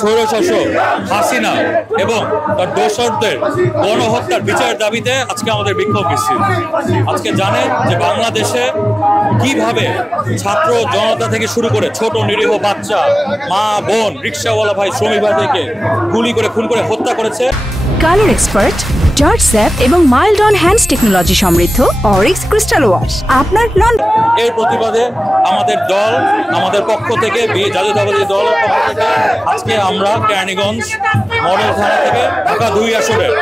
স্বৈরশাসক হাসিনা এবং তার দোসরদের গণহত্যার বিচারের দাবিতে আজকে আমাদের বিক্ষোভ মিছিল। আজকে জানেন যে বাংলাদেশে কিভাবে ছাত্র জনতা থেকে শুরু করে ছোট নিরীহ বাচ্চা, মা বোন, রিক্সাওয়ালা ভাই, শ্রমিক ভাইদেরকে গুলি করে খুন করে হত্যা করেছে। কালার এক্সপার্ট, জর্জ স্যাপ এবং মাইল্ড অন হ্যান্ডস টেকনোলজি সমৃদ্ধ অরিক্স ক্রিস্টাল ওয়াশ আপনার নন। এর প্রতিবাদে আমাদের দল, আমাদের পক্ষ থেকে জাতীয়তাবাদী দলের পক্ষ থেকে আজকে আমরা কেরানীগঞ্জ মডেল থানা থেকে ঢাকা 2 আসনের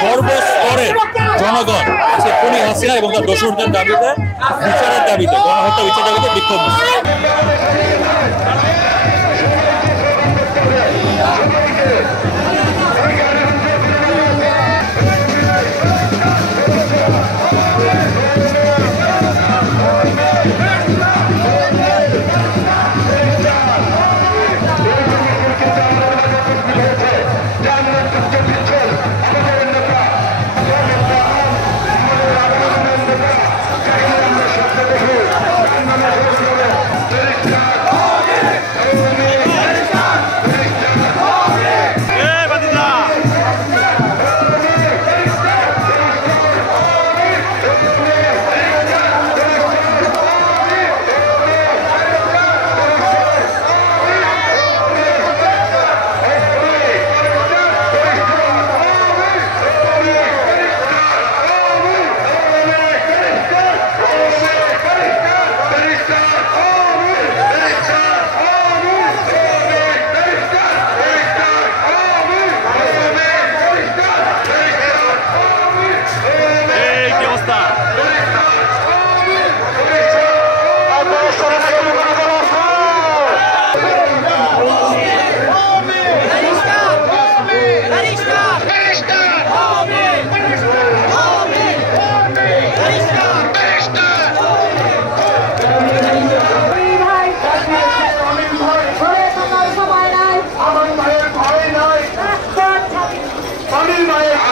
সর্বস্তরের জনগণ আজকে খুনি হাসিনা এবং তার দোসরদের দাবিতে, বিচারের দাবিতে, গণহত্যা বিচারের দাবিতে বিক্ষোভ।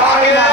ভাইরা